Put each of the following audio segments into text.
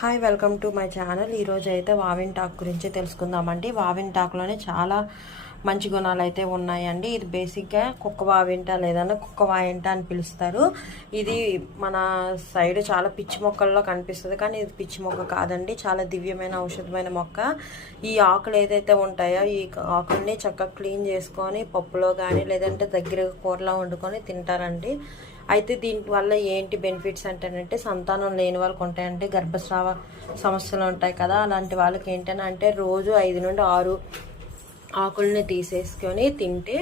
Hi, welcome to my channel. ఈరోజు అయితే వావింటాకు గురించి తెలుసుకుందామండి. వావింటాకులోనే చాలా మంచి గుణాలు అయితే ఉన్నాయండి. ఇది బేసిక్గా కుక్క వావింట లేదన్నా కుక్క వాయింట అని పిలుస్తారు. ఇది మన సైడ్ చాలా పిచ్చి మొక్కల్లో కనిపిస్తుంది, కానీ ఇది పిచ్చి మొక్క కాదండి. చాలా దివ్యమైన ఔషధమైన మొక్క. ఈ ఆకులు ఏదైతే ఉంటాయో ఈ ఆకుల్ని చక్కగా క్లీన్ చేసుకొని పప్పులో కానీ లేదంటే దగ్గరగా కూరలో వండుకొని తింటారండి. అయితే దీనివల్ల ఏంటి బెనిఫిట్స్ అంటేనంటే, సంతానం లేని వాళ్ళకి ఉంటాయంటే, గర్భస్రావ సమస్యలు ఉంటాయి కదా, అలాంటి వాళ్ళకి ఏంటంటే రోజు 5 నుండి 6 ఆకుల్ని తీసేసుకొని తింటే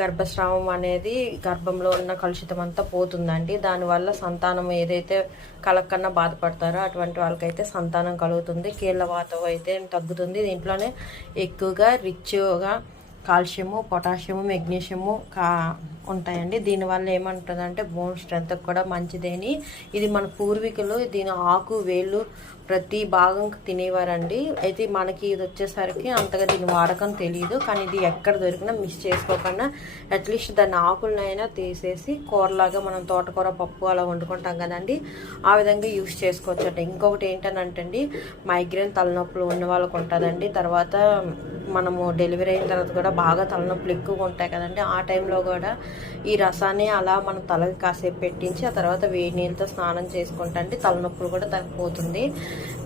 గర్భస్రావం అనేది గర్భంలో ఉన్న కలుషితం అంతా పోతుందండి. దానివల్ల సంతానం ఏదైతే కలక్కన్నా బాధపడతారో అటువంటి వాళ్ళకైతే సంతానం కలుగుతుంది. కీళ్ళవాతం అయితే తగ్గుతుంది. దీంట్లోనే ఎక్కువగా రిచ్గా కాల్షియము, పొటాషియము, మెగ్నీషియము ఉంటాయండి. దీనివల్ల ఏమంటుందంటే బోన్ స్ట్రెంత్ కూడా మంచిదేని. ఇది మన పూర్వీకులు దీని ఆకు వేళ్ళు ప్రతి భాగం తినేవారండి. అయితే మనకి ఇది వచ్చేసరికి అంతగా దీని వాడకం తెలియదు, కానీ ఇది ఎక్కడ దొరికినా మిస్ చేసుకోకుండా అట్లీస్ట్ దాని ఆకులనైనా తీసేసి కూరలాగా మనం తోటకూర పప్పు అలా వండుకుంటాం కదండి, ఆ విధంగా యూస్ చేసుకోవచ్చు అండి. ఇంకొకటి ఏంటనంటండి, మైగ్రేన్ తలనొప్పులు ఉన్న వాళ్ళకు ఉంటుందండి. తర్వాత మనము డెలివరీ అయిన తర్వాత కూడా బాగా తలనొప్పులు ఎక్కువగా ఉంటాయి కదండి, ఆ టైంలో కూడా ఈ రసాన్ని అలా మన తలకి కాసేపు పెట్టించి ఆ తర్వాత వేడి నీళ్ళతో స్నానం చేసుకుంటా అంటే తలనొప్పులు కూడా తగ్గిపోతుంది.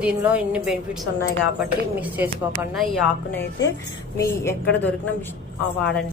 దీనిలో ఇన్ని బెనిఫిట్స్ ఉన్నాయి కాబట్టి మిస్ చేసుకోకుండా ఈ ఆకునైతే మీ ఎక్కడ దొరికినా వాడండి.